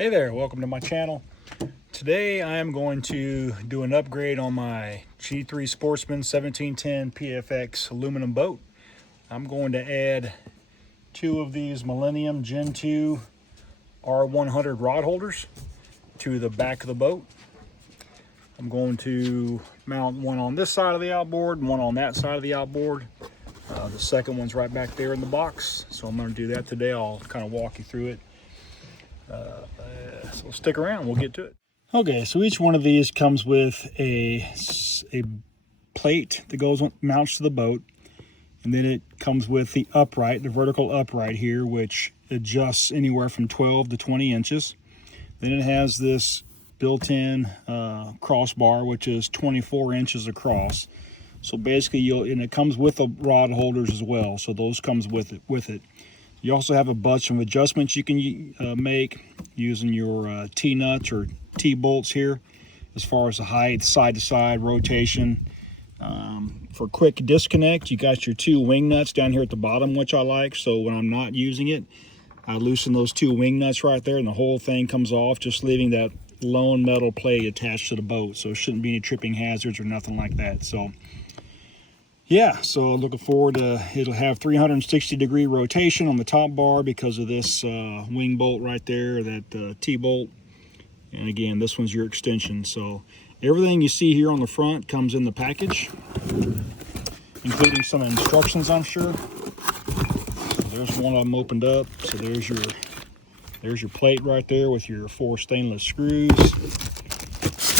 Hey there, welcome to my channel. Today I am going to do an upgrade on my G3 Sportsman 1710 PFX aluminum boat. I'm going to add two of these Millennium Gen 2 R-100 rod holders to the back of the boat. I'm going to mount one on this side of the outboard and one on that side of the outboard. The second one's right back there in the box, so I'm going to do that today. I'll kind of walk you through it. So stick around, we'll get to it. Okay, so each one of these comes with a plate that mounts to the boat, and then it comes with the upright, the vertical upright here, which adjusts anywhere from 12 to 20 inches. Then it has this built-in crossbar, which is 24 inches across. So basically, and it comes with the rod holders as well. So those comes with it. You also have a bunch of adjustments you can make using your T-nuts or T-bolts here, as far as the height, side-to-side rotation. For quick disconnect, you got your two wing nuts down here at the bottom, which I like. So when I'm not using it, I loosen those two wing nuts right there, and the whole thing comes off, just leaving that lone metal plate attached to the boat. So it shouldn't be any tripping hazards or nothing like that. So yeah, so looking forward to, it'll have 360-degree rotation on the top bar because of this wing bolt right there, that T-bolt. And again, this one's your extension. So everything you see here on the front comes in the package, including some instructions, I'm sure. So there's one of them opened up. So there's your plate right there with your 4 stainless screws.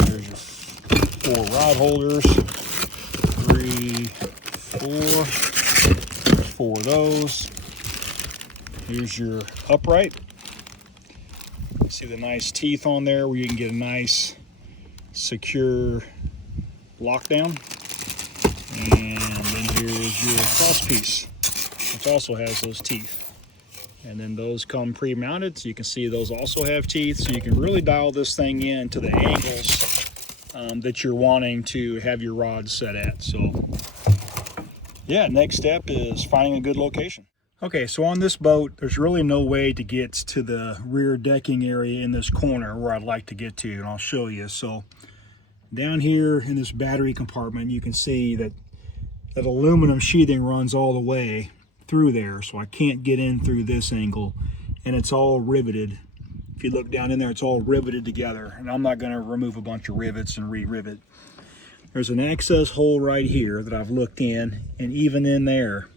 There's your 4 rod holders, 3, 4 of those. Here's your upright. See the nice teeth on there where you can get a nice secure lockdown. And then here's your cross piece, which also has those teeth. And then those come pre-mounted, so you can see those also have teeth, so you can really dial this thing in to the angles that you're wanting to have your rods set at. So yeah, next step is finding a good location. Okay, so on this boat, there's really no way to get to the rear decking area in this corner where I'd like to get to, and I'll show you. So down here in this battery compartment, you can see that aluminum sheathing runs all the way through there, so I can't get in through this angle, and it's all riveted. If you look down in there, it's all riveted together, and I'm not going to remove a bunch of rivets and re-rivet. There's an access hole right here that I've looked in, and even in there,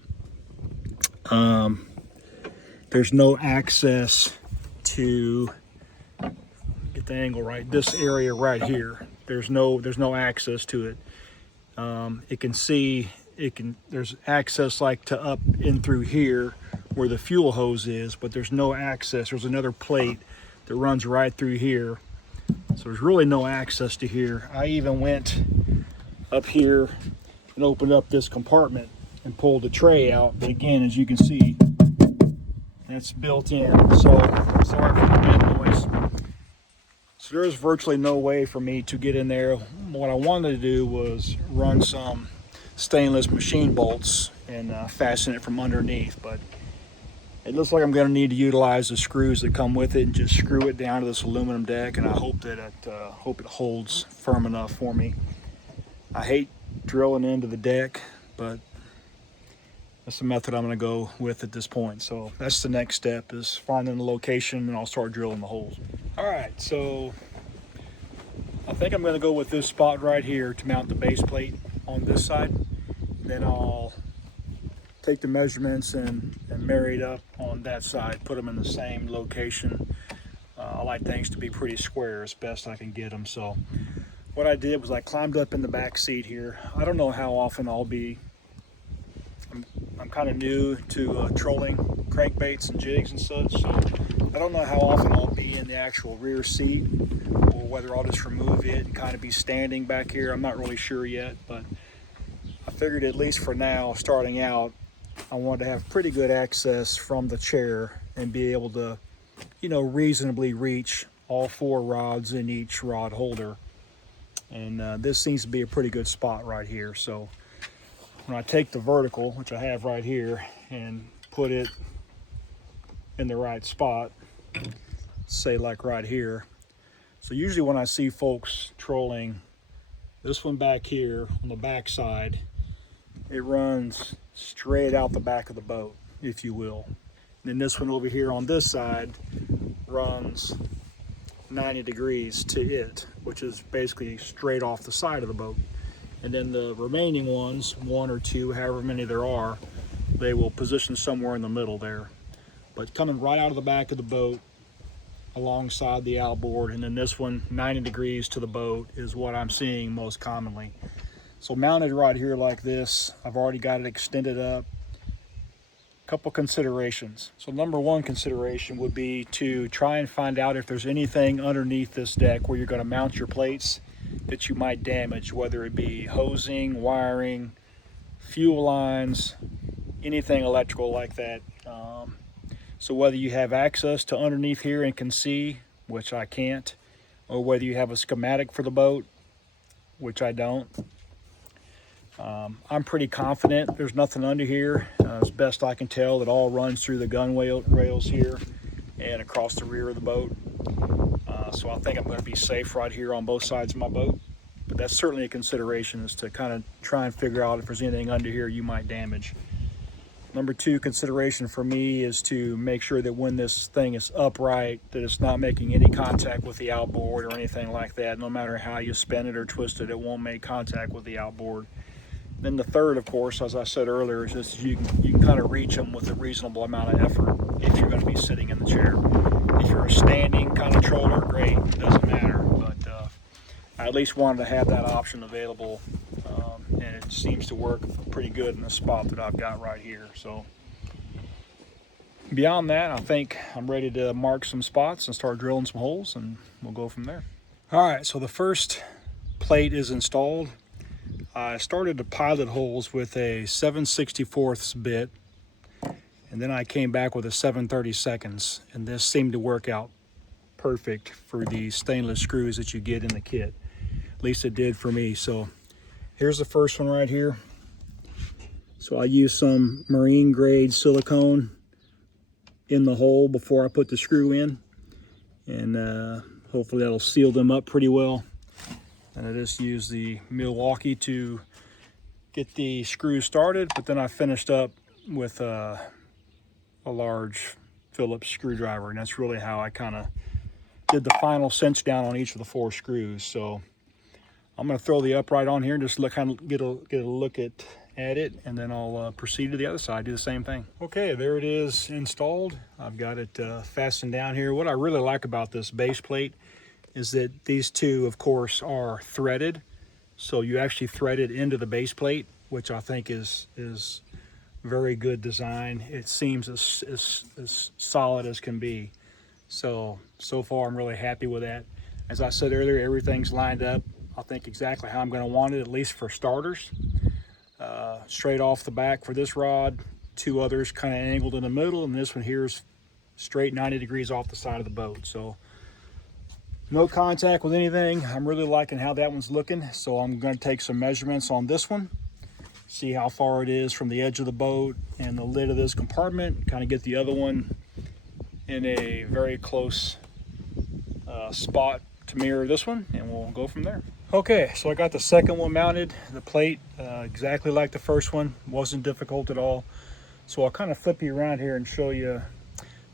there's no access to get the angle right. This area right here, there's no access to it. There's access like to up in through here where the fuel hose is, but there's no access. There's another plate that runs right through here, so there's really no access to here. I even went up here and opened up this compartment and pulled the tray out, but again, as you can see, it's built in. So sorry for the wind noise. So there's virtually no way for me to get in there. What I wanted to do was run some stainless machine bolts and fasten it from underneath, but it looks like I'm going to need to utilize the screws that come with it and just screw it down to this aluminum deck, and I hope that it holds firm enough for me. I hate drilling into the deck, but that's the method I'm going to go with at this point. So that's the next step, is finding the location, and I'll start drilling the holes. All right, so I think I'm going to go with this spot right here to mount the base plate on this side. Then I'll take the measurements and marry it up on that side, put them in the same location. I like things to be pretty square as best I can get them. So what I did was I climbed up in the back seat here. I don't know how often I'll be, I'm kind of new to trolling crankbaits and jigs and such, so I don't know how often I'll be in the actual rear seat, or whether I'll just remove it and kind of be standing back here. I'm not really sure yet, but I figured at least for now, starting out, I wanted to have pretty good access from the chair and be able to, reasonably reach all 4 rods in each rod holder. And this seems to be a pretty good spot right here. So when I take the vertical, which I have right here, and put it in the right spot, say like right here. So usually when I see folks trolling, this one back here on the back side, it runs straight out the back of the boat, if you will. And then this one over here on this side runs 90 degrees to it, which is basically straight off the side of the boat. And then the remaining ones, one or two, however many there are, they will position somewhere in the middle there. But coming right out of the back of the boat alongside the outboard, and then this one 90 degrees to the boat is what I'm seeing most commonly. So mounted right here like this, I've already got it extended up. Couple considerations. So number one consideration would be to try and find out if there's anything underneath this deck where you're going to mount your plates that you might damage, whether it be hosing, wiring, fuel lines, anything electrical like that. So whether you have access to underneath here and can see, which I can't, or whether you have a schematic for the boat, which I don't. I'm pretty confident there's nothing under here. As best I can tell, it all runs through the gunwale rails here and across the rear of the boat. So I think I'm going to be safe right here on both sides of my boat. But that's certainly a consideration, is to kind of try and figure out if there's anything under here you might damage. Number two consideration for me is to make sure that when this thing is upright, that it's not making any contact with the outboard or anything like that. No matter how you spin it or twist it, it won't make contact with the outboard. Then the third, of course, as I said earlier, is just you can kind of reach them with a reasonable amount of effort if you're going to be sitting in the chair. If you're a standing kind of troller, great, it doesn't matter. But I at least wanted to have that option available, and it seems to work pretty good in the spot that I've got right here. So beyond that, I think I'm ready to mark some spots and start drilling some holes, and we'll go from there. All right, so the first plate is installed. I started to pilot holes with a 7/64 bit, and then I came back with a 7/32, and this seemed to work out perfect for the stainless screws that you get in the kit. At least it did for me. So here's the first one right here. So I used some marine grade silicone in the hole before I put the screw in, and hopefully that'll seal them up pretty well. And I just used the Milwaukee to get the screw started, but then I finished up with a large Phillips screwdriver, and that's really how I kind of did the final cinch down on each of the 4 screws. So I'm going to throw the upright on here and just kind of get a look at it, and then I'll proceed to the other side, do the same thing. Okay, there it is installed. I've got it fastened down here. What I really like about this base plate is that these two, of course, are threaded. So you actually thread it into the base plate, which I think is very good design. It seems as solid as can be. So far I'm really happy with that. As I said earlier, everything's lined up, I think, exactly how I'm going to want it, at least for starters. Straight off the back for this rod, 2 others kind of angled in the middle, and this one here is straight 90 degrees off the side of the boat. So no contact with anything. I'm really liking how that one's looking. So I'm going to take some measurements on this one, see how far it is from the edge of the boat and the lid of this compartment, kind of get the other one in a very close spot to mirror this one, and we'll go from there. Okay, so I got the second one mounted, the plate exactly like the first one. Wasn't difficult at all. So I'll kind of flip you around here and show you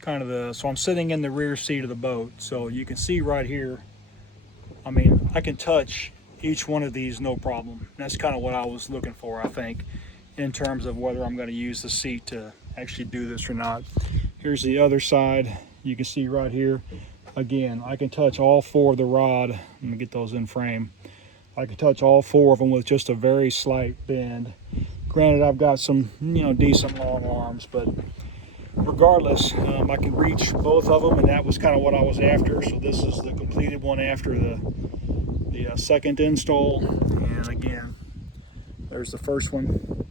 kind of so I'm sitting in the rear seat of the boat, so you can see right here, I mean, I can touch each one of these no problem. That's kind of what I was looking for, I think, in terms of whether I'm going to use the seat to actually do this or not. Here's the other side. You can see right here, again, I can touch all 4 of the rod. Let me get those in frame. I can touch all 4 of them with just a very slight bend. Granted, I've got some, decent long arms, but regardless, I can reach both of them, and that was kind of what I was after. So this is the completed one after the second install, and again, there's the first one.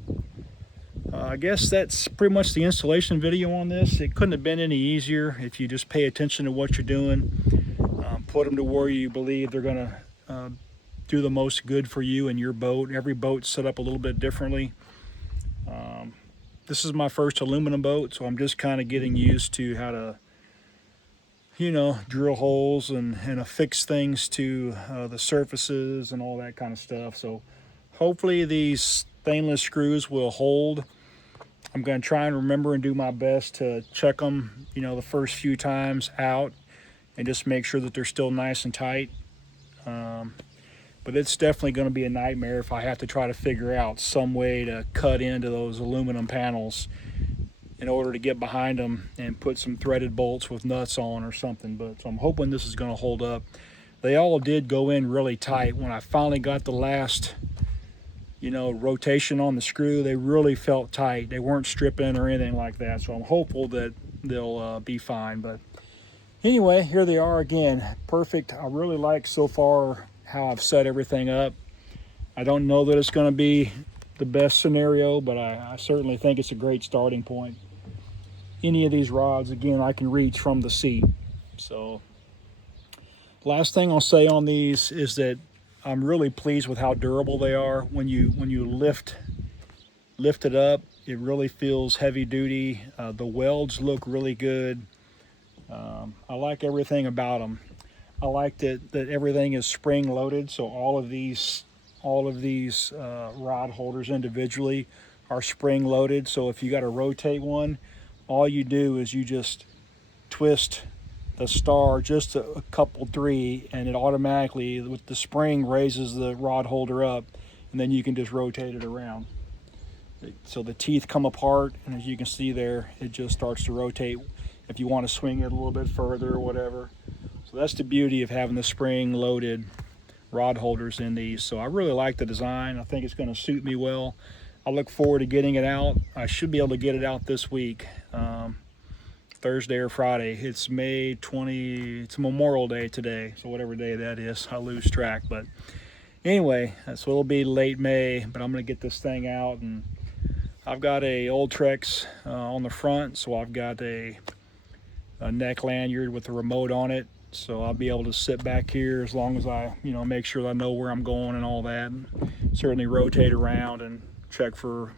I guess that's pretty much the installation video on this. It couldn't have been any easier if you just pay attention to what you're doing, put them to where you believe they're going to do the most good for you and your boat. Every boat's set up a little bit differently. This is my first aluminum boat, so I'm just kind of getting used to how you know, drill holes and affix things to the surfaces and all that kind of stuff. So hopefully these stainless screws will hold. I'm going to try and remember and do my best to check them, you know, the first few times out and just make sure that they're still nice and tight. But it's definitely going to be a nightmare if I have to try to figure out some way to cut into those aluminum panels in order to get behind them and put some threaded bolts with nuts on or something. But so I'm hoping this is going to hold up. They all did go in really tight. When I finally got the last, you know, rotation on the screw, they really felt tight. They weren't stripping or anything like that. So I'm hopeful that they'll be fine. But anyway, here they are again. Perfect. I really like so far how I've set everything up. I don't know that it's going to be the best scenario, but I certainly think it's a great starting point. Any of these rods, again, I can reach from the seat. So last thing I'll say on these is that I'm really pleased with how durable they are. When you lift it up, it really feels heavy duty. The welds look really good. I like everything about them. I like that everything is spring loaded, so all of these rod holders individually are spring loaded. So if you got to rotate one, all you do is you just twist the star just a couple three, and it automatically with the spring raises the rod holder up, and then you can just rotate it around. So the teeth come apart, and as you can see there, it just starts to rotate if you want to swing it a little bit further or whatever. So that's the beauty of having the spring loaded rod holders in these. So I really like the design. I think it's going to suit me well. I look forward to getting it out. I should be able to get it out this week, Thursday or Friday. It's May 20, it's Memorial Day today, so whatever day that is, I lose track. But anyway, so it'll be late May, but I'm going to get this thing out. And I've got a old Trex on the front, so I've got a neck lanyard with a remote on it. So I'll be able to sit back here as long as I, you know, make sure that I know where I'm going and all that. And certainly rotate around and check for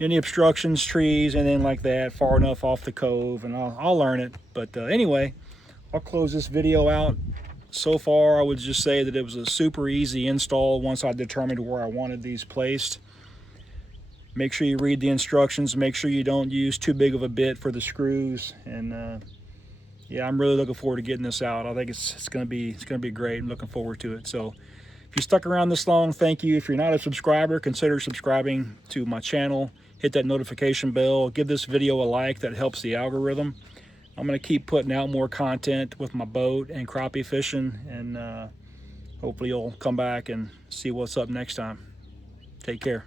any obstructions, trees, anything like that, far enough off the cove, and I'll learn it. But anyway, I'll close this video out. So far, I would just say that it was a super easy install once I determined where I wanted these placed. Make sure you read the instructions. Make sure you don't use too big of a bit for the screws. And yeah, I'm really looking forward to getting this out. I think it's gonna be great. I'm looking forward to it. So if you stuck around this long, thank you. If you're not a subscriber, consider subscribing to my channel. Hit that notification bell. Give this video a like. That helps the algorithm. I'm gonna keep putting out more content with my boat and crappie fishing, and hopefully you'll come back and see what's up next time. Take care.